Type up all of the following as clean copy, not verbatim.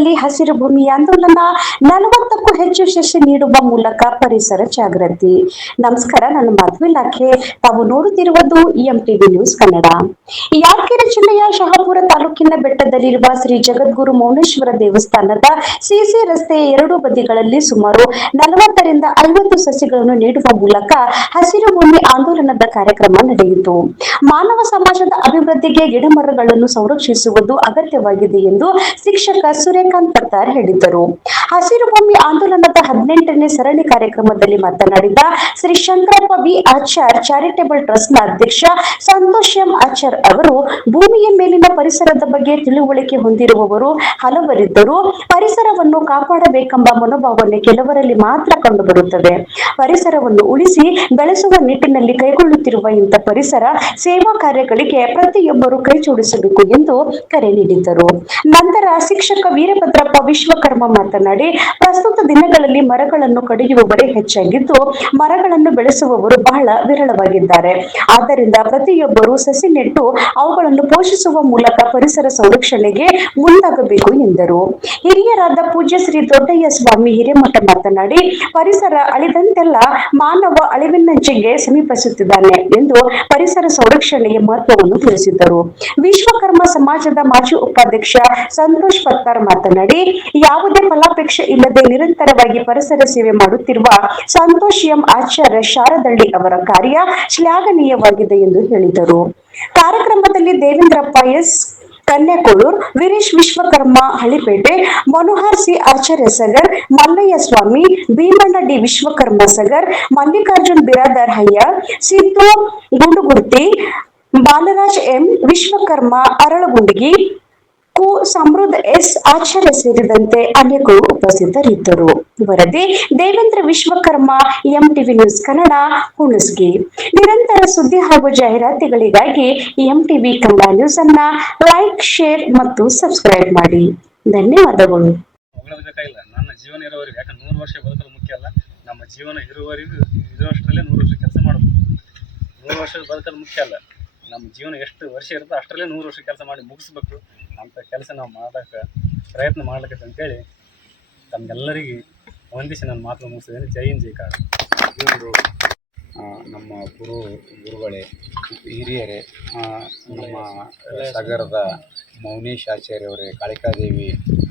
ನಗರದಲ್ಲಿ ಹಸಿರು ಭೂಮಿ ಆಂದೋಲನ 40ಕ್ಕೂ ಹೆಚ್ಚು ಸಸಿ ನೀಡುವ ಮೂಲಕ ಪರಿಸರ ಜಾಗೃತಿ. ನಮಸ್ಕಾರ, ನಾನು ಮಾಧವಿ ಇಲಾಖೆ. ತಾವು ನೋಡುತ್ತಿರುವುದು ಎಂಟಿವಿ ನ್ಯೂಸ್ ಕನ್ನಡ. ಯಾದಗಿರಿ ಜಿಲ್ಲೆಯ ಶಹಾಪುರ ತಾಲೂಕಿನ ಬೆಟ್ಟದಲ್ಲಿರುವ ಶ್ರೀ ಜಗದ್ಗುರು ಮೌನೇಶ್ವರ ದೇವಸ್ಥಾನದ ಸಿಸಿ ರಸ್ತೆಯ ಎರಡೂ ಬದಿಗಳಲ್ಲಿ ಸುಮಾರು 40ರಿಂದ 50 ಸಸಿಗಳನ್ನು ನೀಡುವ ಮೂಲಕ ಹಸಿರು ಭೂಮಿ ಆಂದೋಲನದ ಕಾರ್ಯಕ್ರಮ ನಡೆಯಿತು. ಮಾನವ ಸಮಾಜದ ಅಭಿವೃದ್ಧಿಗೆ ಗಿಡಮರಗಳನ್ನು ಸಂರಕ್ಷಿಸುವುದು ಅಗತ್ಯವಾಗಿದೆ ಎಂದು ಶಿಕ್ಷಕ ಸೂರ್ಯಕಾಂತ್ ಪತ್ತಾರ್ ಹೇಳಿದರು. ಹಸಿರು ಭೂಮಿ ಆಂದೋಲನದ 18ನೇ ಸರಣಿ ಕಾರ್ಯಕ್ರಮದಲ್ಲಿ ಮಾತನಾಡಿದ ಶ್ರೀ ಶಂಕರಪ್ಪ ವಿ ಆಚಾರ್ ಚಾರಿಟೇಬಲ್ ಟ್ರಸ್ಟ್ನ ಅಧ್ಯಕ್ಷ ಸಂತೋಷ್ ಎಂ ಆಚಾರ್ ಅವರು, ಭೂಮಿಯ ಮೇಲಿನ ಪರಿಸರದ ಬಗ್ಗೆ ತಿಳುವಳಿಕೆ ಹೊಂದಿರುವವರು ಹಲವರಿದ್ದರೂ ಪರಿಸರವನ್ನು ಕಾಪಾಡಬೇಕೆಂಬ ಮನೋಭಾವನೆ ಕೆಲವರಲ್ಲಿ ಮಾತ್ರ ಕಂಡುಬರುತ್ತದೆ. ಪರಿಸರವನ್ನು ಉಳಿಸಿ ಬೆಳೆಸುವ ನಿಟ್ಟಿನಲ್ಲಿ ಕೈಗೊಳ್ಳುತ್ತಿರುವ ಇಂಥ ಪರಿಸರ ಸೇವಾ ಕಾರ್ಯಗಳಿಗೆ ಪ್ರತಿಯೊಬ್ಬರು ಕೈ ಜೋಡಿಸಬೇಕು ಎಂದು ಕರೆ ನೀಡಿದರು. ನಂತರ ಶಿಕ್ಷಕ ವೀರಭದ್ರಪ್ಪ ವಿಶ್ವಕರ್ಮ ಮಾತನಾಡಿ, ಪ್ರಸ್ತುತ ದಿನಗಳಲ್ಲಿ ಮರಗಳನ್ನು ಕಡಿಯುವವರೇ ಹೆಚ್ಚಾಗಿದ್ದು ಮರಗಳನ್ನು ಬೆಳೆಸುವವರು ಬಹಳ ವಿರಳವಾಗಿದ್ದಾರೆ. ಆದ್ದರಿಂದ ಪ್ರತಿಯೊಬ್ಬರು ಸಸಿ ನೆಟ್ಟು ಅವುಗಳನ್ನು ಪೋಷಿಸುವ ಮೂಲಕ ಪರಿಸರ ಸಂರಕ್ಷಣೆಗೆ ಮುಂದಾಗಬೇಕು ಎಂದರು. ಹಿರಿಯರಾದ ಪೂಜ್ಯ ಶ್ರೀ ದೊಡ್ಡಯ್ಯ ಸ್ವಾಮಿ ಹಿರೇಮಠ ಮಾತನಾಡಿ, ಪರಿಸರ ಅಳಿದಂತೆಲ್ಲ ಮಾನವ ಅಳಿವಿನಂಚಿಗೆ ಸಮೀಪಿಸುತ್ತಿದ್ದಾನೆ ಎಂದು ಪರಿಸರ ಸಂರಕ್ಷಣೆಯ ಮಹತ್ವವನ್ನು ತಿಳಿಸಿದರು. ವಿಶ್ವಕರ್ಮ ಸಮಾಜದ ಮಾಜಿ ಉಪಾಧ್ಯಕ್ಷ ಸಂತೋಷ್ ಪತ್ತಾರ್ ಮಾತನಾಡಿ, ಯಾವುದೇ ಫಲಾಪೇಕ್ಷೆ ಇಲ್ಲದೆ ನಿರಂತರವಾಗಿ ಪರಿಸರ ಸೇವೆ ಮಾಡುತ್ತಿರುವ ಸಂತೋಷ್ ಎಂ ಆಚಾರ್ಯ ಶಾರದಳ್ಳಿ ಅವರ ಕಾರ್ಯ ಶ್ಲಾಘನೀಯವಾಗಿದೆ ಎಂದು ಹೇಳಿದರು. ಕಾರ್ಯಕ್ರಮದಲ್ಲಿ ದೇವೇಂದ್ರಪ್ಪ ಎಸ್ ಕನ್ಯಾಕೋಳೂರ್, ವೀರೇಶ್ ವಿಶ್ವಕರ್ಮ ಹಳಿಪೇಟೆ, ಮನೋಹರ್ ಸಿ ಆಚಾರ್ಯ ಸಗರ್, ಮಲ್ಲಯ್ಯ ಸ್ವಾಮಿ, ಭೀಮಣ್ಣ ಡಿ ವಿಶ್ವಕರ್ಮ ಸಗರ್, ಮಲ್ಲಿಕಾರ್ಜುನ್ ಬಿರಾದರ್ ಹಯ್ಯ, ಸಿದ್ದು ಗುಂಡುಗುರ್ತಿ, ಬಾಲರಾಜ್ ಎಂ ವಿಶ್ವಕರ್ಮ ಅರಳಗುಂಡಗಿ, ಕು ಸಮೃದ್ಧ ಎಸ್ ಆಚಾರ್ಯ ಸೇರಿದಂತೆ ಅನೇಕರು ಉಪಸ್ಥಿತರಿದ್ದರು. ವರದಿ ದೇವೇಂದ್ರ ವಿಶ್ವಕರ್ಮ, ಎಂಟಿವಿ ನ್ಯೂಸ್ ಕನ್ನಡ, ಹುಣಸಗಿ. ನಿರಂತರ ಸುದ್ದಿ ಹಾಗೂ ಜಾಹೀರಾತುಗಳಿಗಾಗಿ ಎಂಟಿವಿ ಕನ್ನಡ ನ್ಯೂಸ್ ಅನ್ನ ಲೈಕ್, ಶೇರ್ ಮತ್ತು ಸಬ್ಸ್ಕ್ರೈಬ್ ಮಾಡಿ. ಧನ್ಯವಾದಗಳು. ನನ್ನ ಜೀವನ ಇರೋವರೆಗೂ, ಯಾಕಂದ್ರೆ 100 ವರ್ಷ ಬದುಕಲು ಮುಖ್ಯ ಅಲ್ಲ, ನಮ್ಮ ಜೀವನ ಇರುವವರೆಗೂ ಇರುವಷ್ಟರಲ್ಲೇ 100 ವರ್ಷ ಕೆಲಸ ಮಾಡಬೇಕು. 100 ವರ್ಷ ಬದುಕಲು ಮುಖ್ಯ ಅಲ್ಲ, ನಮ್ಮ ಜೀವನ ಎಷ್ಟು ವರ್ಷ ಇರುತ್ತೋ ಅಷ್ಟರಲ್ಲೇ 100 ವರ್ಷ ಕೆಲಸ ಮಾಡಿ ಮುಗಿಸ್ಬೇಕು. ಅಂಥ ಕೆಲಸ ನಾವು ಮಾಡೋಕ್ಕೆ ಪ್ರಯತ್ನ ಮಾಡ್ಲಿಕ್ಕೆ ಅಂತೇಳಿ ತಮ್ಮೆಲ್ಲರಿಗೆ ವಂದಿಸಿ ನನ್ನ ಮಾತನ್ನು ಮುಗಿಸಿದ್ದೇನೆ. ಜೈ ಹಿಂದ್, ಜೈ ಕನ್ನಡ. ಇವರು ನಮ್ಮ ಗುರುಗಳೇ, ಹಿರಿಯರೇ, ನಮ್ಮ ಸಾಗರದ ಮೌನೇಶ್ ಆಚಾರ್ಯವರೇ, ಕಾಳಿಕಾದೇವಿ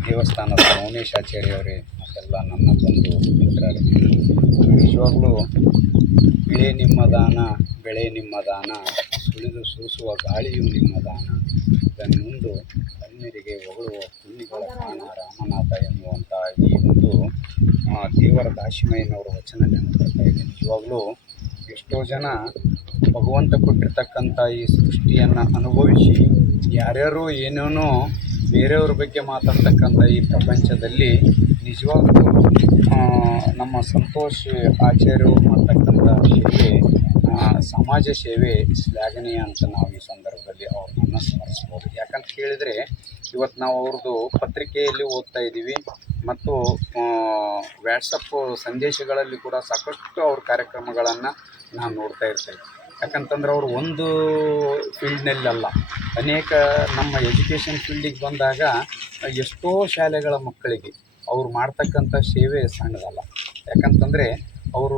ದೇವಸ್ಥಾನದ ಮೌನೇಶ್ ಆಚಾರ್ಯವರೇ, ಮತ್ತೆಲ್ಲ ನನ್ನ ಬಂಧು ಮಿತ್ರರೇ, ನಿಜವಾಗ್ಲೂ ಬೆಳೆ ನಿಮ್ಮ ದಾನ, ಬೆಳೆ ನಿಮ್ಮ ದಾನ, ಸುಳಿದು ಸೂಸುವ ಗಾಳಿಯು ನಿಮ್ಮ ದಾನ, ಇದನ್ನುಂದು ಅನ್ಯರಿಗೆ ಹೊಗಳುವ ಪುಣ್ಯಗಳ ಕಾರಣ ರಾಮನಾಥ ಎನ್ನುವಂಥ ಈ ಒಂದು ದೇವರ ದಾಶಿಮಯ್ಯನವರ ವಚನ ನೆನಪುತ್ತಾ ಇದೆ. ನಿಜವಾಗ್ಲೂ ಎಷ್ಟೋ ಜನ ಭಗವಂತ ಕೊಟ್ಟಿರ್ತಕ್ಕಂಥ ಈ ಸೃಷ್ಟಿಯನ್ನು ಅನುಭವಿಸಿ ಯಾರ್ಯಾರೋ ಏನೇನೋ ಬೇರೆಯವ್ರ ಬಗ್ಗೆ ಮಾತಾಡ್ತಕ್ಕಂಥ ಈ ಪ್ರಪಂಚದಲ್ಲಿ ನಿಜವಾಗ್ಲೂ ನಮ್ಮ ಸಂತೋಷ್ ಆಚಾರ್ಯರು ಮಾಡ್ತಕ್ಕಂಥ ಸೇವೆ, ಸಮಾಜ ಸೇವೆ ಶ್ಲಾಘನೀಯ ಅಂತ ನಾವು ಈ ಸಂದರ್ಭದಲ್ಲಿ ಅವ್ರನ್ನ ಸ್ಮರಿಸ್ಬೋದು. ಯಾಕಂತ ಕೇಳಿದರೆ ಇವತ್ತು ನಾವು ಅವ್ರದ್ದು ಪತ್ರಿಕೆಯಲ್ಲಿ ಓದ್ತಾ ಇದ್ದೀವಿ ಮತ್ತು ವ್ಯಾಟ್ಸಪ್ ಸಂದೇಶಗಳಲ್ಲಿ ಕೂಡ ಸಾಕಷ್ಟು ಅವ್ರ ಕಾರ್ಯಕ್ರಮಗಳನ್ನು ನಾವು ನೋಡ್ತಾ ಇರ್ತೇವೆ. ಯಾಕಂತಂದ್ರೆ ಅವರು ಒಂದು ಫೀಲ್ಡ್ನಲ್ಲಲ್ಲ, ಅನೇಕ ನಮ್ಮ ಎಜುಕೇಷನ್ ಫೀಲ್ಡಿಗೆ ಬಂದಾಗ ಎಷ್ಟೋ ಶಾಲೆಗಳ ಮಕ್ಕಳಿಗೆ ಅವ್ರು ಮಾಡ್ತಕ್ಕಂಥ ಸೇವೆ ಸಣ್ಣದಲ್ಲ. ಯಾಕಂತಂದರೆ ಅವರು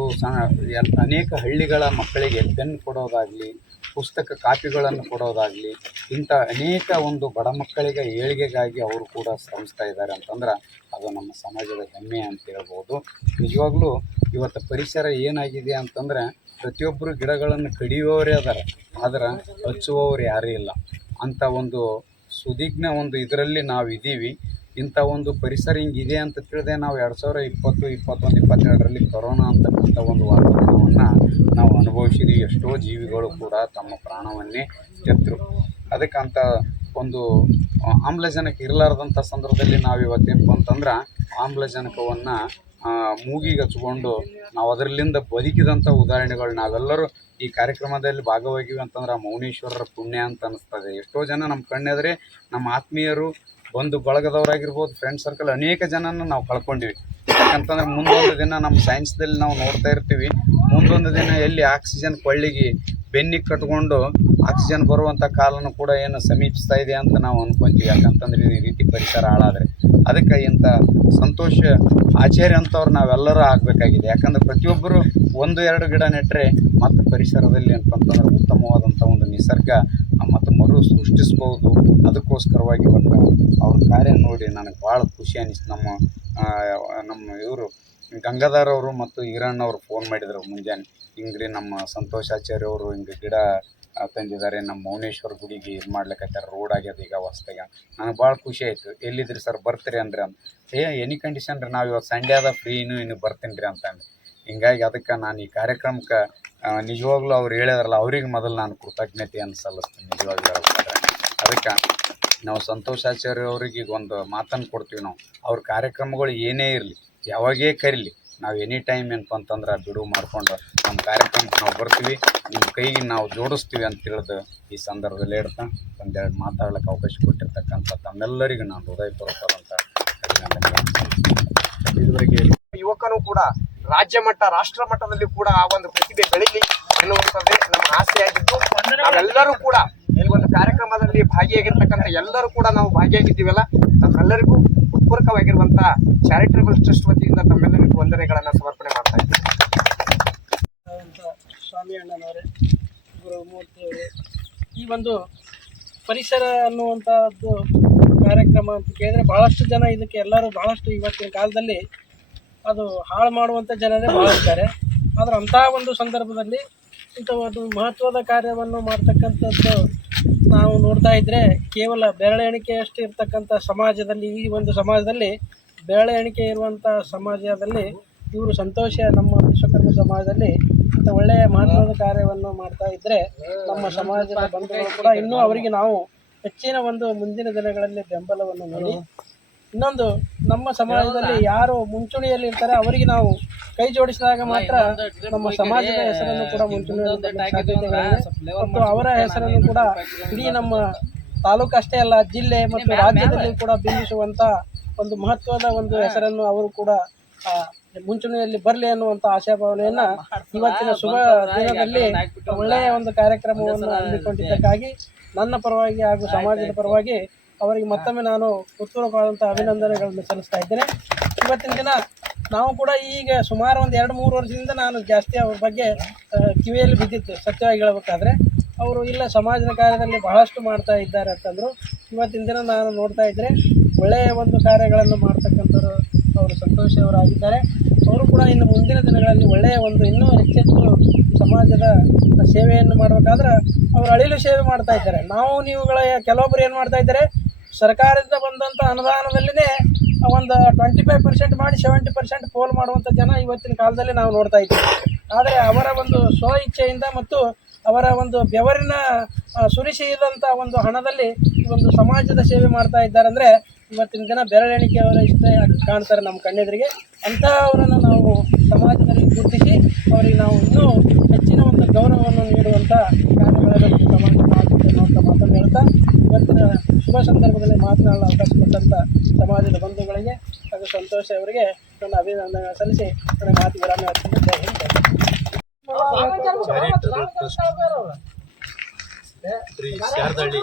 ಅನೇಕ ಹಳ್ಳಿಗಳ ಮಕ್ಕಳಿಗೆ ಪೆನ್ ಕೊಡೋದಾಗಲಿ, ಪುಸ್ತಕ ಕಾಪಿಗಳನ್ನು ಕೊಡೋದಾಗಲಿ, ಇಂಥ ಅನೇಕ ಒಂದು ಬಡ ಮಕ್ಕಳಿಗೆ ಏಳಿಗೆಗಾಗಿ ಅವರು ಕೂಡ ಶ್ರಮಿಸ್ತಾ ಇದ್ದಾರೆ ಅಂತಂದ್ರೆ ಅದು ನಮ್ಮ ಸಮಾಜದ ಹೆಮ್ಮೆ ಅಂತ ಹೇಳ್ಬೋದು. ನಿಜವಾಗ್ಲೂ ಇವತ್ತು ಪರಿಸರ ಏನಾಗಿದೆ ಅಂತಂದರೆ ಪ್ರತಿಯೊಬ್ಬರು ಗಿಡಗಳನ್ನು ಕಡಿಯುವವರೇ ಅದಾರೆ, ಆದ್ರೆ ಹಚ್ಚುವವರು ಯಾರೂ ಇಲ್ಲ. ಅಂಥ ಒಂದು ಸುದಿಗ್ನ ಒಂದು ಇದರಲ್ಲಿ ನಾವು ಇದ್ದೀವಿ. ಇಂಥ ಒಂದು ಪರಿಸರ ಹಿಂಗಿದೆ ಅಂತ ತಿಳಿದೆ ನಾವು 2020, 2021, 2022ರಲ್ಲಿ ಕೊರೋನಾ ಅಂತಕ್ಕಂಥ ಒಂದು ವಾತಾವರಣವನ್ನು ನಾವು ಅನುಭವಿಸಿದ್ವಿ. ಎಷ್ಟೋ ಜೀವಿಗಳು ಕೂಡ ತಮ್ಮ ಪ್ರಾಣವನ್ನೇ ತೆತ್ತರು. ಅದಕ್ಕಂಥ ಒಂದು ಆಮ್ಲಜನಕ ಇರಲಾರ್ದಂಥ ಸಂದರ್ಭದಲ್ಲಿ ನಾವು ಇವತ್ತೇನಪ್ಪ ಅಂತಂದ್ರೆ ಆಮ್ಲಜನಕವನ್ನು ಮೂಗಿಗೆ ಹಚ್ಕೊಂಡು ನಾವು ಅದರಲ್ಲಿಂದ ಬದುಕಿದಂಥ ಉದಾಹರಣೆಗಳು ನಾವೆಲ್ಲರೂ ಈ ಕಾರ್ಯಕ್ರಮದಲ್ಲಿ ಭಾಗವಾಗಿವಿ ಅಂತಂದ್ರೆ ಮೌನೇಶ್ವರರ ಪುಣ್ಯ ಅಂತ ಅನ್ನಿಸ್ತದೆ. ಎಷ್ಟೋ ಜನ ನಮ್ಮ ಕಣ್ಣೆದರೆ ನಮ್ಮ ಆತ್ಮೀಯರು, ಬಂಧು ಬಳಗದವರಾಗಿರ್ಬೋದು, ಫ್ರೆಂಡ್ ಸರ್ಕಲ್ ಅನೇಕ ಜನನ ನಾವು ಕಳ್ಕೊಂಡಿವಿ. ಯಾಕಂತಂದ್ರೆ ಮುಂದೊಂದು ದಿನ ನಮ್ಮ ಸೈನ್ಸ್ದಲ್ಲಿ ನಾವು ನೋಡ್ತಾ ಇರ್ತೀವಿ, ಮುಂದೊಂದು ದಿನ ಎಲ್ಲಿ ಆಕ್ಸಿಜನ್ ಕೊಳ್ಳಿಗೆ ಬೆನ್ನಿಗೆ ಕಟ್ಕೊಂಡು ಆಕ್ಸಿಜನ್ ಬರುವಂಥ ಕಾಲನೂ ಕೂಡ ಏನು ಸಮೀಪಿಸ್ತಾ ಇದೆ ಅಂತ ನಾವು ಅಂದ್ಕೊತೀವಿ. ಯಾಕಂತಂದ್ರೆ ಈ ರೀತಿ ಪರಿಸರ ಹಾಳಾದರೆ ಅದಕ್ಕೆ ಇಂಥ ಸಂತೋಷ ಆಚಾರ್ಯ ಅಂಥವ್ರು ನಾವೆಲ್ಲರೂ ಆಗಬೇಕಾಗಿದೆ. ಯಾಕಂದ್ರೆ ಪ್ರತಿಯೊಬ್ಬರು 1-2 ಗಿಡ ನೆಟ್ಟರೆ ಮತ್ತು ಪರಿಸರದಲ್ಲಿ ಅಂತಂತಂದ್ರೆ ಉತ್ತಮವಾದಂಥ ಒಂದು ನಿಸರ್ಗ ಮತ್ತು ಮರು ಸೃಷ್ಟಿಸ್ಬೋದು. ಅದಕ್ಕೋಸ್ಕರವಾಗಿ ಇವತ್ತು ಅವ್ರ ಕಾರ್ಯ ನೋಡಿ ನನಗೆ ಭಾಳ ಖುಷಿ ಅನ್ನಿಸ್ತು. ನಮ್ಮ ಇವರು ಗಂಗಾಧರ್ ಅವರು ಮತ್ತು ಈರಣ್ಣವರು ಫೋನ್ ಮಾಡಿದರು ಮುಂಜಾನೆ, ಹಿಂಗ್ರಿ ನಮ್ಮ ಸಂತೋಷಾಚಾರ್ಯ ಅವರು ಹಿಂಗೆ ಗಿಡ ತಂದಿದ್ದಾರೆ, ನಮ್ಮ ಮೌನೇಶ್ವರ ಗುಡಿಗೆ ಇದು ಮಾಡ್ಲಿಕ್ಕತ್ತಾರ, ರೋಡ್ ಆಗ್ಯದ ಈಗ ಹೊಸ್ದಾಗೆ. ನನಗೆ ಭಾಳ ಖುಷಿ ಆಯಿತು. ಎಲ್ಲಿದ್ರಿ ಸರ್ ಬರ್ತೀರಿ ಅಂದ್ರೆ ಅಂತ. ಎನಿ ಕಂಡೀಷನ್ ರೀ, ನಾವು ಇವತ್ತು ಸಂಡೇ ಅದ ಫ್ರೀ ಇನ್ನು ಬರ್ತೀನಿ ರೀ ಅಂತಂದು. ಹಿಂಗಾಗಿ ಅದಕ್ಕೆ ನಾನು ಈ ಕಾರ್ಯಕ್ರಮಕ್ಕೆ ನಿಜವಾಗ್ಲೂ ಅವ್ರು ಹೇಳಿದ್ರಲ್ಲ ಅವ್ರಿಗೆ ಮೊದಲು ನಾನು ಕೃತಜ್ಞತೆಯನ್ನು ಸಲ್ಲಿಸ್ತೀನಿ ನಿಜವಾಗ್ಲೂ ಹೇಳ್ಬೇಕಾದ್ರೆ. ಅದಕ್ಕೆ ನಾವು ಸಂತೋಷಾಚಾರ್ಯ ಅವ್ರಿಗೆ ಈಗ ಒಂದು ಮಾತನ್ನು ಕೊಡ್ತೀವಿ. ನಾವು ಅವ್ರ ಕಾರ್ಯಕ್ರಮಗಳು ಏನೇ ಇರಲಿ, ಯಾವಾಗೇ ಕರೀಲಿ, ನಾವು ಎನಿ ಟೈಮ್ ಏನಪ್ಪ ಅಂತಂದ್ರೆ ಬಿಡುವು ಮಾಡಿಕೊಂಡು ನಮ್ಮ ಕಾರ್ಯಕ್ರಮಕ್ಕೆ ನಾವು ಬರ್ತೀವಿ, ನಿಮ್ಮ ಕೈಗೆ ನಾವು ಜೋಡಿಸ್ತೀವಿ ಅಂತ ತಿಳಿದು ಈ ಸಂದರ್ಭದಲ್ಲಿ ಹೇಳ್ತಾ ಒಂದೆರಡು ಮಾತಾಡ್ಲಿಕ್ಕೆ ಅವಕಾಶ ಕೊಟ್ಟಿರ್ತಕ್ಕಂಥ ತಮ್ಮೆಲ್ಲರಿಗೂ ನಾನು ಹೃದಯಪೂರ್ವಕವಾದಂಥ ಇದುವರೆಗೆ ಯುವಕನು ಕೂಡ ರಾಜ್ಯ ಮಟ್ಟ ರಾಷ್ಟ್ರ ಮಟ್ಟದಲ್ಲಿ ಕೂಡ ಆ ಒಂದು ಪ್ರತಿಭೆ ಬೆಳೀಲಿ ಎನ್ನುವಂಥದ್ದೇ ನಮ್ಮ ಆಸೆಯಾಗಿದ್ದು, ನಾವೆಲ್ಲರೂ ಕೂಡ ಈ ಒಂದು ಕಾರ್ಯಕ್ರಮದಲ್ಲಿ ಭಾಗಿಯಾಗಿರ್ತಕ್ಕಂಥ ಎಲ್ಲರೂ ಕೂಡ ನಾವು ಭಾಗಿಯಾಗಿದ್ದೀವಲ್ಲ, ನಮ್ಮೆಲ್ಲರಿಗೂ ಉತ್ಪೂರ್ವಕವಾಗಿರುವಂಥ ಚಾರಿಟಬಲ್ ಟ್ರಸ್ಟ್ ವತಿಯಿಂದ ತಮ್ಮೆಲ್ಲರಿಗೂ ವಂದನೆಗಳನ್ನು ಸಮರ್ಪಣೆ ಮಾಡ್ತಾ ಇದ್ದೀವಿ. ಸ್ವಾಮಿ ಅಣ್ಣನವರೇ, ಗುರುಮೂರ್ತಿಯವರೇ, ಈ ಒಂದು ಪರಿಸರ ಅನ್ನುವಂಥದ್ದು ಕಾರ್ಯಕ್ರಮ ಅಂತ ಕೇಳಿದ್ರೆ ಭಾಳಷ್ಟು ಜನ ಇದಕ್ಕೆ ಎಲ್ಲರೂ ಭಾಳಷ್ಟು ಇವತ್ತಿನ ಕಾಲದಲ್ಲಿ ಅದು ಹಾಳು ಮಾಡುವಂಥ ಜನರೇ ಭಾಳ ಇದ್ದಾರೆ. ಆದರೆ ಅಂಥ ಒಂದು ಸಂದರ್ಭದಲ್ಲಿ ಇಂಥ ಒಂದು ಮಹತ್ವದ ಕಾರ್ಯವನ್ನು ಮಾಡ್ತಕ್ಕಂಥದ್ದು ನಾವು ನೋಡ್ತಾ ಇದ್ದರೆ ಕೇವಲ ಬೆರಳೆ ಎಣಿಕೆಯಷ್ಟು ಇರ್ತಕ್ಕಂಥ ಸಮಾಜದಲ್ಲಿ, ಈ ಒಂದು ಸಮಾಜದಲ್ಲಿ ಬೆರಳೆ ಎಣಿಕೆ ಇರುವಂಥ ಸಮಾಜದಲ್ಲಿ ಇವರು ಸಂತೋಷ ನಮ್ಮ ವಿಶ್ವಕರ್ಮ ಸಮಾಜದಲ್ಲಿ ಇಂಥ ಒಳ್ಳೆಯ ಮಹತ್ವದ ಕಾರ್ಯವನ್ನು ಮಾಡ್ತಾ ಇದ್ದರೆ ನಮ್ಮ ಸಮಾಜದ ಬಂಧುಗಳು ಕೂಡ ಇನ್ನೂ ಅವರಿಗೆ ನಾವು ಹೆಚ್ಚಿನ ಒಂದು ಮುಂದಿನ ದಿನಗಳಲ್ಲಿ ಬೆಂಬಲವನ್ನು ನೀಡಿ, ಇನ್ನೊಂದು ನಮ್ಮ ಸಮಾಜದಲ್ಲಿ ಯಾರು ಮುಂಚೂಣಿಯಲ್ಲಿ ಇರ್ತಾರೆ ಅವರಿಗೆ ನಾವು ಕೈ ಜೋಡಿಸಿದಾಗ ಮಾತ್ರ ನಮ್ಮ ಸಮಾಜದ ಹೆಸರನ್ನು ಕೂಡ ಮುಂಚೂಣಿಯಲ್ಲಿ ಸಾಧ್ಯತೆಗಳಿವೆ. ಮತ್ತು ಅವರ ಹೆಸರನ್ನು ಕೂಡ ಇಡೀ ನಮ್ಮ ತಾಲೂಕು ಅಷ್ಟೇ ಅಲ್ಲ, ಜಿಲ್ಲೆ ಮತ್ತು ರಾಜ್ಯದಲ್ಲಿ ಕೂಡ ಬಿಂಬಿಸುವಂಥ ಒಂದು ಮಹತ್ವದ ಒಂದು ಹೆಸರನ್ನು ಅವರು ಕೂಡ ಮುಂಚೂಣಿಯಲ್ಲಿ ಬರಲಿ ಅನ್ನುವಂಥ ಆಶಾಭಾವನೆಯನ್ನು ಇವತ್ತಿನ ಶುಭ ದಿನದಲ್ಲಿ ಒಳ್ಳೆಯ ಒಂದು ಕಾರ್ಯಕ್ರಮವನ್ನು ಹಮ್ಮಿಕೊಂಡಿದ್ದಕ್ಕಾಗಿ ನನ್ನ ಪರವಾಗಿ ಹಾಗೂ ಸಮಾಜದ ಪರವಾಗಿ ಅವರಿಗೆ ಮತ್ತೊಮ್ಮೆ ನಾನು ಹೃತ್ಪೂರ್ವಕವಾದಂಥ ಅಭಿನಂದನೆಗಳನ್ನು ಸಲ್ಲಿಸ್ತಾ ಇದ್ದೇನೆ. ಇವತ್ತಿನ ದಿನ ನಾವು ಕೂಡ ಈಗ ಸುಮಾರು ಒಂದು 2-3 ವರ್ಷದಿಂದ ನಾನು ಜಾಸ್ತಿ ಅವ್ರ ಬಗ್ಗೆ ಕಿವಿಯಲ್ಲಿ ಬಿದ್ದಿತ್ತು. ಸತ್ಯವಾಗಿ ಹೇಳಬೇಕಾದ್ರೆ ಅವರು ಇಲ್ಲ ಸಮಾಜದ ಕಾರ್ಯದಲ್ಲಿ ಬಹಳಷ್ಟು ಮಾಡ್ತಾ ಇದ್ದಾರೆ ಅಂತಂದರು. ಇವತ್ತಿನ ದಿನ ನಾನು ನೋಡ್ತಾ ಇದ್ದರೆ ಒಳ್ಳೆಯ ಒಂದು ಕಾರ್ಯಗಳನ್ನು ಮಾಡ್ತಕ್ಕಂಥವ್ರು ಅವರು ಸಂತೋಷವರಾಗಿದ್ದಾರೆ. ಅವರು ಕೂಡ ಇನ್ನು ಮುಂದಿನ ದಿನಗಳಲ್ಲಿ ಒಳ್ಳೆಯ ಒಂದು ಇನ್ನೂ ಹೆಚ್ಚೆಚ್ಚು ಸಮಾಜದ ಸೇವೆಯನ್ನು ಮಾಡಬೇಕಾದ್ರೆ ಅವರು ಅಳಿಲು ಸೇವೆ ಮಾಡ್ತಾ ಇದ್ದಾರೆ. ನೀವುಗಳ ಕೆಲವೊಬ್ಬರು ಏನು ಮಾಡ್ತಾ ಇದ್ದಾರೆ, ಸರ್ಕಾರದಿಂದ ಬಂದಂಥ ಅನುದಾನದಲ್ಲಿನೇ ಒಂದು 25% ಮಾಡಿ 70% ಪೋಲ್ ಮಾಡುವಂಥ ಜನ ಇವತ್ತಿನ ಕಾಲದಲ್ಲಿ ನಾವು ನೋಡ್ತಾ ಇದ್ದೀವಿ. ಆದರೆ ಅವರ ಒಂದು ಸ್ವ ಇಚ್ಛೆಯಿಂದ ಮತ್ತು ಅವರ ಒಂದು ಬೆವರಿನ ಸುರಿಸಿದಂಥ ಒಂದು ಹಣದಲ್ಲಿ ಈ ಒಂದು ಸಮಾಜದ ಸೇವೆ ಮಾಡ್ತಾ ಇದ್ದಾರೆ. ಅಂದರೆ ಇವತ್ತಿನ ದಿನ ಬೆರಳೆಣಿಕೆಯವರ ಇಷ್ಟೇ ಕಾಣ್ತಾರೆ ನಮ್ಮ ಕಣ್ಣೆದುರಿಗೆ. ಅಂಥವರನ್ನು ನಾವು ಸಮಾಜದಲ್ಲಿ ಗುರುತಿಸಿ ಅವರಿಗೆ ನಾವು ಇನ್ನೂ ಹೆಚ್ಚಿನ ಒಂದು ಗೌರವವನ್ನು ನೀಡುವಂಥ ಕಾರ್ಯಗಳಲ್ಲಿ ಸಮಾಜ ಮಾಡುತ್ತೆ ಅನ್ನುವಂಥ ಮಾತನ್ನು ಹೇಳ್ತಾ ಇವತ್ತಿನ ಶುಭ ಸಂದರ್ಭದಲ್ಲಿ ಮಾತನಾಡಲು ಅವಕಾಶ ಕೊಟ್ಟಂಥ ಸಮಾಜದ ಬಂಧುಗಳಿಗೆ ಹಾಗೂ ಸಂತೋಷ ಅವರಿಗೆ ನನ್ನ ಅಭಿನಂದನೆ ಸಲ್ಲಿಸಿ ನನ್ನ ಮಾತು ವಿರಾಮ ಶ್ರೀ ಶಾರದಹಳ್ಳಿ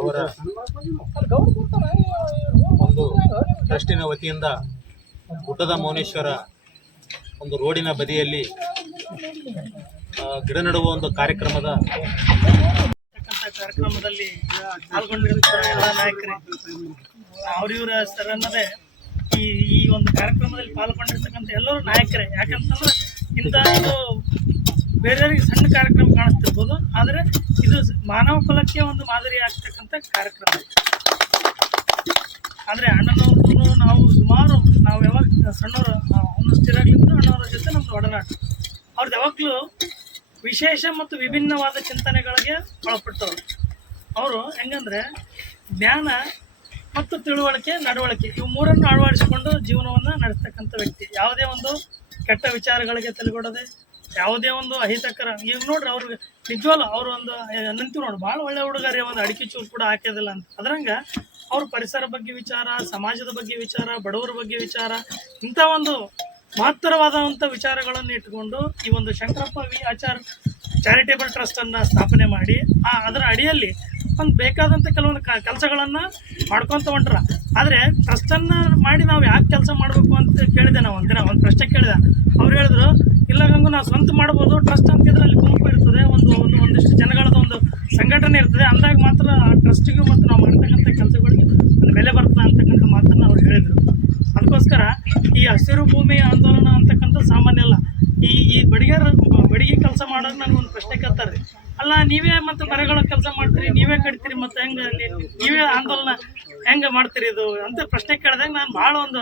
ಅವರ ಒಂದು ಟ್ರಸ್ಟಿನ ವತಿಯಿಂದ ಗುಡ್ಡದ ಮೌನೇಶ್ವರ ಒಂದು ರೋಡಿನ ಬದಿಯಲ್ಲಿ ಗಿಡ ನೆಡುವ ಒಂದು ಕಾರ್ಯಕ್ರಮದಲ್ಲಿ ಪಾಲ್ಗೊಂಡಿರುತ್ತಾರೆ ಎಲ್ಲ ನಾಯಕರು. ಅವರಿವರ ಹೆಸರನ್ನದೇ ಈ ಒಂದು ಕಾರ್ಯಕ್ರಮದಲ್ಲಿ ಪಾಲ್ಗೊಂಡಿರ್ತಕ್ಕಂಥ ಎಲ್ಲರೂ ನಾಯಕರೇ. ಯಾಕಂತಂದ್ರೆ ಇಂಥ ಇದು ಬೇರೆಯವರಿಗೆ ಸಣ್ಣ ಕಾರ್ಯಕ್ರಮ ಕಾಣಿಸ್ತಿರ್ಬೋದು, ಆದರೆ ಇದು ಮಾನವ ಕುಲಕ್ಕೆ ಒಂದು ಮಾದರಿ ಆಗ್ತಕ್ಕಂಥ ಕಾರ್ಯಕ್ರಮ. ಆದರೆ ಅಣ್ಣನವ್ರದ್ದು ನಾವು ಯಾವಾಗ ಸಣ್ಣವರು ಅವನು ಸ್ಥಿರಾಗ್ಲಿದ್ದು ಅಣ್ಣವರ ಜೊತೆ ನಮ್ಮದು ಒಡನಾಟ. ಅವ್ರದ್ದು ಯಾವಾಗಲೂ ವಿಶೇಷ ಮತ್ತು ವಿಭಿನ್ನವಾದ ಚಿಂತನೆಗಳಿಗೆ ಒಳಪಟ್ಟವರು. ಅವರು ಹೆಂಗಂದರೆ ಜ್ಞಾನ ಮತ್ತು ತಿಳುವಳಿಕೆ, ನಡವಳಿಕೆ ಇವು ಮೂರನ್ನು ಅಳವಡಿಸಿಕೊಂಡು ಜೀವನವನ್ನು ನಡೆಸ್ತಕ್ಕಂಥ ವ್ಯಕ್ತಿ. ಯಾವುದೇ ಒಂದು ಕೆಟ್ಟ ವಿಚಾರಗಳಿಗೆ ತಲೆಗೊಡದೆ, ಯಾವುದೇ ಒಂದು ಅಹಿತಕರ ಈಗ ನೋಡ್ರಿ ಅವ್ರಿಗೆ ನಿಜವಲ್ಲ ಅವರು ಒಂದು ನಂತೀವಿ ನೋಡಿ ಭಾಳ ಒಳ್ಳೆ ಹುಡುಗರಿ, ಒಂದು ಅಡಿಕೆ ಚೂರು ಕೂಡ ಹಾಕೋದಿಲ್ಲ ಅಂತ. ಅದರಂಗೆ ಅವರು ಪರಿಸರ ಬಗ್ಗೆ ವಿಚಾರ, ಸಮಾಜದ ಬಗ್ಗೆ ವಿಚಾರ, ಬಡವರ ಬಗ್ಗೆ ವಿಚಾರ, ಇಂಥ ಒಂದು ಮಹತ್ತರವಾದಂಥ ವಿಚಾರಗಳನ್ನು ಇಟ್ಕೊಂಡು ಈ ಒಂದು ಶಂಕರಪ್ಪ ವಿ ಆಚಾರ್ ಚಾರಿಟೇಬಲ್ ಟ್ರಸ್ಟನ್ನು ಸ್ಥಾಪನೆ ಮಾಡಿ ಅದರ ಅಡಿಯಲ್ಲಿ ಒಂದು ಬೇಕಾದಂಥ ಕೆಲವೊಂದು ಕೆಲಸಗಳನ್ನು ಮಾಡ್ಕೊತ ಹೊಂಟ್ರ. ಆದರೆ ಟ್ರಸ್ಟನ್ನು ಮಾಡಿ ನಾವು ಯಾಕೆ ಕೆಲಸ ಮಾಡಬೇಕು ಅಂತ ಕೇಳಿದೆ. ನಾವು ಒಂದಿನ ಒಂದು ಪ್ರಶ್ನೆ ಕೇಳಿದೆ. ಅವ್ರು ಹೇಳಿದ್ರು, ಇಲ್ಲ ಗಂಗು, ನಾವು ಸ್ವಂತ ಮಾಡ್ಬೋದು, ಟ್ರಸ್ಟ್ ಅಂತಿದ್ರೆ ಅಲ್ಲಿ ಗುಂಪು ಇರ್ತದೆ, ಒಂದಿಷ್ಟು ಜನಗಳದ್ದು ಒಂದು ಸಂಘಟನೆ ಇರ್ತದೆ, ಅಂದಾಗ ಮಾತ್ರ ಆ ಟ್ರಸ್ಟಿಗೂ ಮತ್ತು ನಾವು ಮಾಡ್ತಕ್ಕಂಥ ಕೆಲಸಗಳಿಗೆ ಒಂದು ಬೆಲೆ ಬರ್ತದೆ ಅಂತಕ್ಕಂಥ ಮಾತನ್ನು ಅವ್ರು ಹೇಳಿದರು. ಅದಕ್ಕೋಸ್ಕರ ಈ ಹಸಿರು ಭೂಮಿ ಆಂದೋಲನ ಅಂತಕ್ಕಂಥ ಸಾಮಾನ್ಯ ಅಲ್ಲ. ಈ ಬಡಿಗೆ ಕೆಲಸ ಮಾಡೋದು ನನಗೊಂದು ಪ್ರಶ್ನೆ ಕೇಳ್ತಾರೆ, ಅಲ್ಲ ನೀವೇ ಮತ್ತು ಮರಗಳ ಕೆಲಸ ಮಾಡ್ತೀರಿ, ನೀವೇ ಕಟ್ತೀರಿ, ಮತ್ತು ಹೆಂಗೆ ನೀವೇ ಆಂದೋಲನ ಹೆಂಗೆ ಮಾಡ್ತೀರಿ ಇದು ಅಂತ ಪ್ರಶ್ನೆ ಕೇಳಿದಾಗ ನಾನು ಭಾಳ ಒಂದು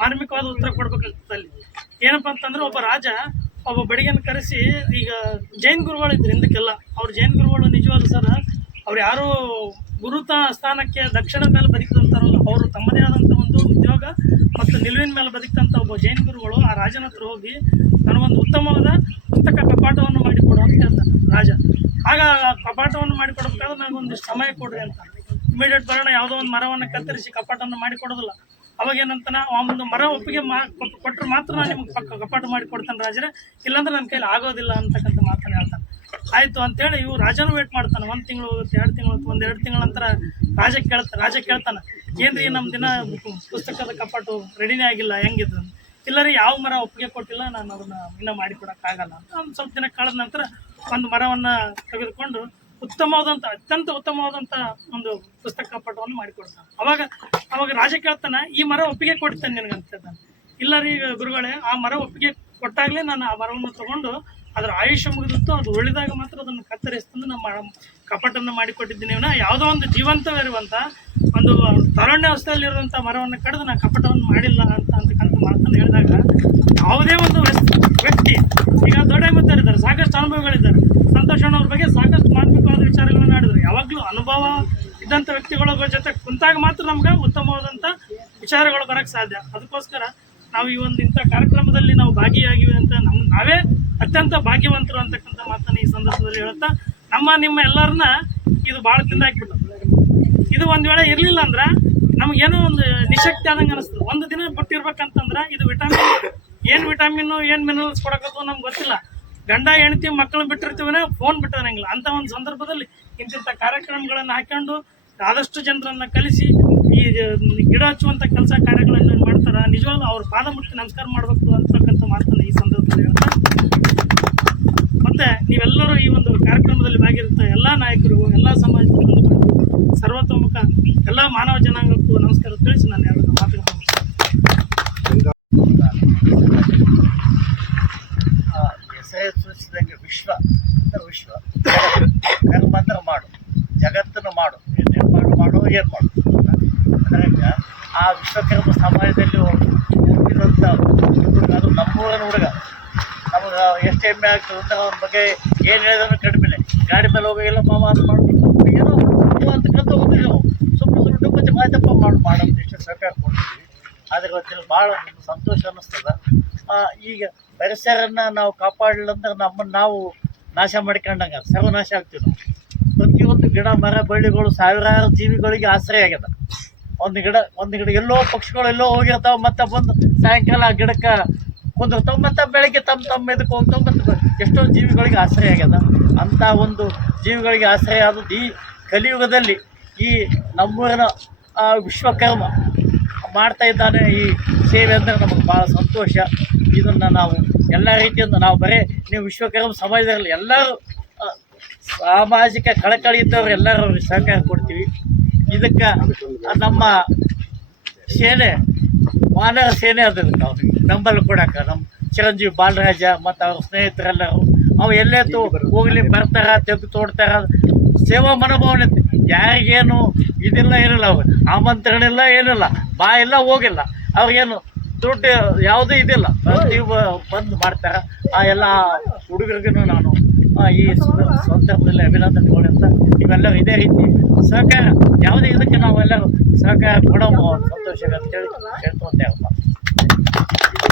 ಮಾರ್ಮಿಕವಾದ ಉತ್ತರ ಕೊಡ್ಬೇಕಾಗ್ತದೆ. ಅಲ್ಲಿ ಏನಪ್ಪ ಅಂತಂದ್ರೆ, ಒಬ್ಬ ಬಡಿಗೆನ ಕರೆಸಿ, ಈಗ ಜೈನ್ ಗುರುಗಳು ಇದ್ರು ಹಿಂದಕ್ಕೆಲ್ಲ, ಅವ್ರು ಜೈನ್ ಗುರುಗಳು ನಿಜವಾದ ಸರ್, ಅವ್ರು ಯಾರೂ ಗುರುತ ಸ್ಥಾನಕ್ಕೆ ದಕ್ಷಿಣದ ಮೇಲೆ ಬದುಕಿದಂತಾರಲ್ಲ, ಅವರು ತಮ್ಮದೇ ಆದಂಥ ಒಂದು ಉದ್ಯೋಗ ಮತ್ತು ನಿಲುವಿನ ಮೇಲೆ ಬದುಕಿದಂಥ ಒಬ್ಬ ಜೈನ್ ಗುರುಗಳು ಆ ರಾಜನ ಹತ್ರ ಹೋಗಿ ನನಗೊಂದು ಉತ್ತಮವಾದ ಪುಸ್ತಕ ಕಪಾಟವನ್ನು ಮಾಡಿಕೊಡು ಅಂತ ಹೇಳ್ತಾನೆ ರಾಜ. ಆಗ ಆ ಕಪಾಟವನ್ನು ಮಾಡಿಕೊಡ್ಬೇಕಾದ್ರೆ ನನಗೊಂದಿಷ್ಟು ಸಮಯ ಕೊಡ್ರಿ ಅಂತ. ಇಮಿಡಿಯೇಟ್ ಬರೋಣ, ಯಾವುದೋ ಒಂದು ಮರವನ್ನು ಕತ್ತರಿಸಿ ಕಪಾಟನ್ನು ಮಾಡಿಕೊಡೋದಿಲ್ಲ. ಅವಾಗ ಏನಂತಾನೆ, ಆ ಒಂದು ಮರ ಒಪ್ಪಿಗೆ ಕೊಟ್ಟರೆ ಮಾತ್ರ ನಾನು ನಿಮ್ಗೆ ಕಪಾಟ ಮಾಡಿ ಕೊಡ್ತಾನೆ ರಾಜರೇ, ಇಲ್ಲಾಂದ್ರೆ ನನ್ನ ಕೈಲಿ ಆಗೋದಿಲ್ಲ ಅಂತಕ್ಕಂಥ ಮಾತನ್ನು ಹೇಳ್ತಾನೆ. ಆಯಿತು ಅಂತೇಳಿ ಇವು ರಾಜನೂ ವೇಟ್ ಮಾಡ್ತಾನೆ. 1 ತಿಂಗಳು ಹೋಗುತ್ತೆ, 2 ತಿಂಗಳು ಹೋಗುತ್ತೆ, 1-2 ತಿಂಗಳ ನಂತರ ರಾಜ ಕೇಳ್ತಾನೆ, ಏನ್ರಿ ನಮ್ಮ ದಿನ ಪುಸ್ತಕದ ಕಪಾಟು ರೆಡಿನೇ ಆಗಿಲ್ಲ, ಹೆಂಗಿದ್ದು? ಇಲ್ಲ ರೀ, ಯಾವ ಮರ ಒಪ್ಪಿಗೆ ಕೊಟ್ಟಿಲ್ಲ, ನಾನು ಅದನ್ನು ಇನ್ನೂ ಮಾಡಿಕೊಡೋಕ್ಕಾಗಲ್ಲ ಅಂತ. ಒಂದು ಸ್ವಲ್ಪ ದಿನ ಕಳೆದ ನಂತರ ಒಂದು ಮರವನ್ನು ತೆಗೆದುಕೊಂಡು ಅತ್ಯಂತ ಉತ್ತಮವಾದಂಥ ಒಂದು ಪುಸ್ತಕ ಕಪಾಟವನ್ನು ಮಾಡಿಕೊಡ್ತಾನೆ. ಅವಾಗ ರಾಜ ಕೇಳ್ತಾನೆ, ಈ ಮರ ಒಪ್ಪಿಗೆ ಕೊಡ್ತೇನೆ ನಿನಗಂತ ಹೇಳ್ತಾನೆ. ಇಲ್ಲ ರೀ ಗುರುಗಳೇ, ಆ ಮರ ಒಪ್ಪಿಗೆ ಕೊಟ್ಟಾಗಲೇ ನಾನು ಆ ಮರವನ್ನು ತೊಗೊಂಡು ಅದರ ಆಯುಷ್ಯ ಮುಗಿದಿತ್ತು, ಅದು ಉಳಿದಾಗ ಮಾತ್ರ ಅದನ್ನು ಕತ್ತರಿಸ್ತಂದು ನಮ್ಮ ಕಪಾಟನ್ನು ಮಾಡಿಕೊಟ್ಟಿದ್ದೀನಿ. ಯಾವುದೋ ಒಂದು ಜೀವಂತವಿರುವಂಥ ಒಂದು ತಾರುಣ್ಯಾವಸ್ಥೆಯಲ್ಲಿರುವಂಥ ಮರವನ್ನು ಕಡಿದು ನಾನು ಕಪಾಟವನ್ನು ಮಾಡಿಲ್ಲ ಅಂತಕ್ಕಂಥ ಮಾತನ್ನು ಹೇಳಿದಾಗ, ಯಾವುದೇ ಒಂದು ವ್ಯಕ್ತಿ, ಈಗ ದೊಡ್ಡಮತ್ತರಿದ್ದಾರೆ, ಸಾಕಷ್ಟು ಅನುಭವಗಳಿದ್ದಾರೆ, ಸಂತೋಷಣ್ಣವ್ರ ಬಗ್ಗೆ ಸಾಕಷ್ಟು ಮಾರ್ಮಿಕವಾದ ವಿಚಾರಗಳನ್ನು ಆಡಿದ್ರು. ಯಾವಾಗಲೂ ಅನುಭವ ಇದ್ದಂಥ ವ್ಯಕ್ತಿಗಳ ಜೊತೆ ಕುಂತಾಗ ಮಾತ್ರ ನಮ್ಗೆ ಉತ್ತಮವಾದಂಥ ವಿಚಾರಗಳು ಬರೋಕ್ಕೆ ಸಾಧ್ಯ. ಅದಕ್ಕೋಸ್ಕರ ನಾವು ಈ ಒಂದು ಇಂಥ ಕಾರ್ಯಕ್ರಮದಲ್ಲಿ ನಾವು ಭಾಗಿಯಾಗಿವೆ ಅಂತ ನಾವೇ ಅತ್ಯಂತ ಭಾಗ್ಯವಂತರು ಅಂತಕ್ಕಂಥ ಮಾತನ್ನು ಈ ಸಂದರ್ಭದಲ್ಲಿ ಹೇಳ್ತಾ, ನಿಮ್ಮ ಎಲ್ಲರನ್ನ ಇದು ಭಾಳ ತಿಂದಾಕ್ಬಿಟ್ಟು, ಇದು ಒಂದು ವೇಳೆ ಇರಲಿಲ್ಲ ಅಂದ್ರೆ ನಮಗೇನೋ ಒಂದು ನಿಶಕ್ತಿ ಆದಂಗೆ ಅನಿಸ್ತದೆ. ಒಂದು ದಿನ ಬಿಟ್ಟಿರ್ಬೇಕಂತಂದ್ರೆ ಇದು ವಿಟಾಮಿನ್ನು ಏನು ಮಿನರಲ್ಸ್ ಕೊಡೋಕ್ಕೂ ನಮ್ಗೆ ಗೊತ್ತಿಲ್ಲ. ಗಂಡ ಹೆಂಡತಿ ಮಕ್ಕಳನ್ನ ಬಿಟ್ಟಿರ್ತೀವಿ, ಫೋನ್ ಬಿಟ್ಟಿರಂಗಿಲ್ಲ. ಅಂಥ ಒಂದು ಸಂದರ್ಭದಲ್ಲಿ ಇಂತಿಂಥ ಕಾರ್ಯಕ್ರಮಗಳನ್ನು ಹಾಕೊಂಡು ಆದಷ್ಟು ಜನರನ್ನು ಕಲಿಸಿ ಈ ಗಿಡ ಹಚ್ಚುವಂಥ ಕೆಲಸ ಕಾರ್ಯಗಳನ್ನು ಮಾಡ್ತಾರೆ. ನಿಜವಾಗ್ಲೂ ಅವ್ರ ಪಾದ ಮುಟ್ಟಿ ನಮಸ್ಕಾರ ಮಾಡಬೇಕು ಅಂತಕ್ಕಂಥ ಮಾತನ್ನು ಈ ಸಂದರ್ಭದಲ್ಲಿ ಹೇಳ್ತಾ, ಮತ್ತು ನೀವೆಲ್ಲರೂ ಈ ಒಂದು ಕಾರ್ಯಕ್ರಮದಲ್ಲಿ ಭಾಗಿರುತ್ತ ಎಲ್ಲ ನಾಯಕರಿಗೂ, ಎಲ್ಲ ಸಮಾಜದ ಬಂಧುಗಳಿಗೂ, ಸರ್ವತೋಮುಖ ಎಲ್ಲ ಮಾನವ ಜನಾಂಗಕ್ಕೂ ನಮಸ್ಕಾರ ತಿಳಿಸಿ ನಾನು ಎರಡು ಮಾತುಗಳನ್ನು ಹೆಸರೇ ಸೂಚಿಸಿದಂಗೆ ವಿಶ್ವ ಕರ್ಮ ಅಂದ್ರೆ ಮಾಡು, ಜಗತ್ತನ್ನು ಮಾಡು, ಮಾಡು ಏನು ಮಾಡು. ಅದರಿಂದ ಆ ವಿಶ್ವಕರ್ಮ ಸಮಾಜದಲ್ಲಿ ಹುಟ್ಟಿದಂಥ ಅದು ನಮ್ಮೂರಿನ ಹುಡುಗ, ನಮಗೆ ಎಷ್ಟು ಹೆಮ್ಮೆ ಆಗ್ತದೆ ಅಂತ ಅವ್ನ ಬಗ್ಗೆ ಏನು ಹೇಳಿದ್ರು ಕಡಿಮೆನೆ. ಗಾಡಿ ಮೇಲೆ ಹೋಗಿಲ್ಲ ಮಾವ ಅದು ಮಾಡ್ಬೇಕು, ಏನೋ ಅಂತಕ್ಕಂಥ ಹೋದ್ರೆ ನಾವು ಸುಮ್ಮನೆ ಕೊಂಚ ಮಾತಪ್ಪ ಮಾಡೋದು ಇಷ್ಟು ಸಹಕಾರ ಕೊಡ್ತೀವಿ. ಅದ್ರ ಗೊತ್ತಿಲ್ಲ, ಭಾಳ ಸಂತೋಷ ಅನ್ನಿಸ್ತದೆ. ಈಗ ಪರಿಸರನ್ನು ನಾವು ಕಾಪಾಡಲಿಲ್ಲಂದ್ರೆ ನಮ್ಮನ್ನು ನಾವು ನಾಶ ಮಾಡ್ಕೊಂಡಂಗೆ ಸರ್ವನಾಶ ಆಗ್ತೀವಿ ನಾವು. ಪ್ರತಿಯೊಂದು ಗಿಡ ಮರ ಬಳ್ಳಿಗಳು ಸಾವಿರಾರು ಜೀವಿಗಳಿಗೆ ಆಶ್ರಯ ಆಗ್ಯದ. ಒಂದು ಗಿಡ ಎಲ್ಲೋ ಪಕ್ಷಿಗಳು ಎಲ್ಲೋ ಹೋಗಿರ್ತಾವೆ, ಮತ್ತೆ ಬಂದು ಸಾಯಂಕಾಲ ಆ ಗಿಡಕ್ಕೆ ಕುಂದಿರ್ತಾವೆ, ಮತ್ತು ಬೆಳಗ್ಗೆ ತಮ್ಮ ಇದಕ್ಕೆ ಹೋಗ್ತಾವೆ, ಮತ್ತು ಎಷ್ಟೋ ಜೀವಿಗಳಿಗೆ ಆಶ್ರಯ ಆಗ್ಯದ. ಅಂಥ ಒಂದು ಜೀವಿಗಳಿಗೆ ಆಶ್ರಯ ಆದದ್ದು ಈ ಕಲಿಯುಗದಲ್ಲಿ ಈ ನಮ್ಮೂರಿನ ವಿಶ್ವಕರ್ಮ ಮಾಡ್ತಾ ಇದ್ದಾನೆ ಈ ಸೇವೆ ಅಂದರೆ ನಮಗೆ ಭಾಳ ಸಂತೋಷ. ಇದನ್ನು ನಾವು ಎಲ್ಲ ರೀತಿಯಿಂದ ನಾವು ಬರೀ ನೀವು ವಿಶ್ವಕರ್ಮ ಸಮಾಜದಲ್ಲಿ ಎಲ್ಲರೂ ಸಾಮಾಜಿಕ ಕಳಕಳಿ ಇದ್ದವ್ರು ಎಲ್ಲರೂ ಅವ್ರಿಗೆ ಸಹಕಾರ ಕೊಡ್ತೀವಿ. ಇದಕ್ಕೆ ನಮ್ಮ ಸೇನೆ ವಾನರ ಸೇನೆ ಅದಕ್ಕೆ ಅವ್ರಿಗೆ ಬೆಂಬಲ ಕೊಡೋಕೆ ನಮ್ಮ ಚಿರಂಜೀವಿ ಬಾಲರಾಜ ಮತ್ತು ಅವ್ರ ಸ್ನೇಹಿತರೆಲ್ಲರೂ ಅವು ಎಲ್ಲೆತ್ತು ಹೋಗ್ಲಿ ಬರ್ತಾರ, ತೆಗೆದು ತೋಡ್ತಾರ. ಸೇವಾ ಮನೋಭಾವನೆ, ಯಾರಿಗೇನು ಇದಿಲ್ಲ ಏನಿಲ್ಲ, ಅವ್ರು ಆಮಂತ್ರಣ ಇಲ್ಲ ಏನಿಲ್ಲ, ಬಾ ಇಲ್ಲ ಹೋಗಿಲ್ಲ, ಅವ್ರಿಗೇನು ದುಡ್ಡು ಯಾವುದೂ ಇದಿಲ್ಲ, ಬಂದು ಮಾಡ್ತಾರೆ. ಆ ಎಲ್ಲ ಹುಡುಗರಿಗೂ ನಾನು ಈ ಸಂದರ್ಭದಲ್ಲಿ ಅಭಿನಂದನೆಗಳು ಅಂತ ನೀವೆಲ್ಲರೂ ಇದೇ ರೀತಿ ಸಹಕಾರ ಯಾವುದೇ ಇದಕ್ಕೆ ನಾವೆಲ್ಲರೂ ಸಹಕಾರ ಕೊಡೋ ಸಂತೋಷ ಅಂತೇಳಿ ಹೇಳ್ಕೊಂತೇವಪ್ಪ.